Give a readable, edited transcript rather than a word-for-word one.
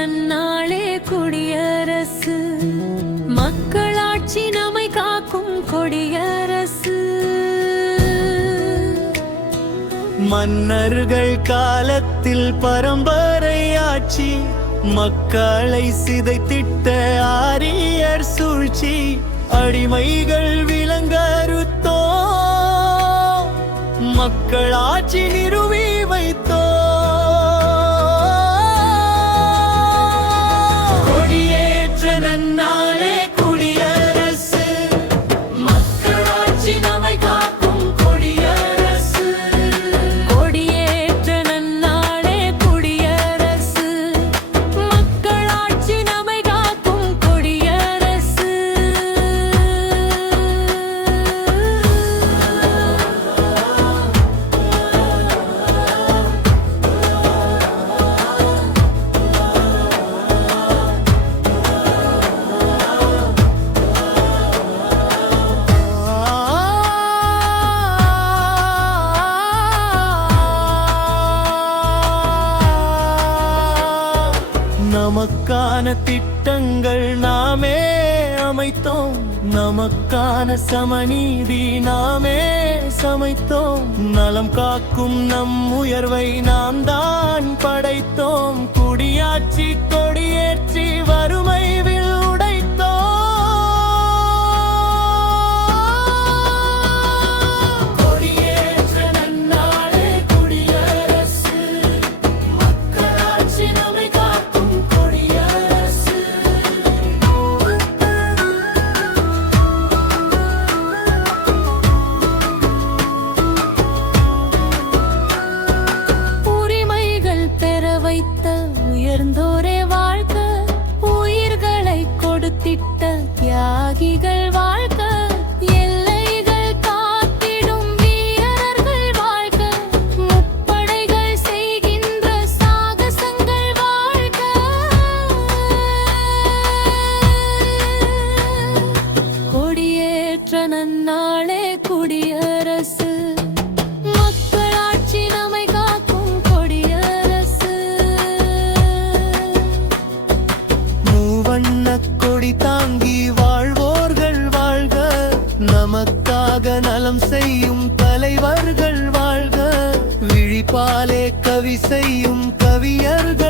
நன்னாளே குடியரசு, மக்களாட்சி நம்மை காக்கும் கொடியரசு. மன்னர்கள் காலத்தில் பரம்பரை ஆட்சி, மக்களை சிதைத்திட்ட ஆரியர் சூழ்ச்சி. அடிமைகள் விலங்கறுத்தோ, மக்கள் ஆட்சி நிறுவி வைத்தோ. கொடியேற்ற நன்னாளே குடியரசு, மக்களாட்சி நம்மை காக்கும் கொடியரசு. கொடியேற்ற நன்னாளே குடியரசு, மக்களாட்சி நம்மை காக்கும் கொடியரசு. நமக்கான திட்டங்கள் நாமே அமைத்தோம், நமக்கான சமநீதி நாமே சமைத்தோம். நலம் காக்கும் நம் உயர்வை நாம் தான் படைத்தோம். குடியாட்சி கொடியேற்றி வறுமை வில் உடைத்தோம். கொடியேற்ற நன்னாளே குடியரசு, மக்களாட்சி நம்மை காக்கும் கொடியரசு. உரிமைகள் பெற வைத்த உயர்ந்தோரே வாழ்க, உயிர்களை கொடுத்திட்ட தியாகிகள் வாழ்க. எல்லைகள் காத்திடும் வீரர்கள் வாழ்க, முப்படைகள் செய்கின்ற சாகசங்கள் வாழ்க. கொடியேற்ற நன்னாளே குடியரசு, மக்களாட்சி நம்மை காக்கும் கொடியரசு. மூவண்ணக் கொடி தாங்கி வாழ்வோர்கள் வாழ்க, நமக்காக நலம் செய்யும் தலைவர்கள் வாழ்க. விழிப்பாலே கவி செய்யும் கவியர்கள்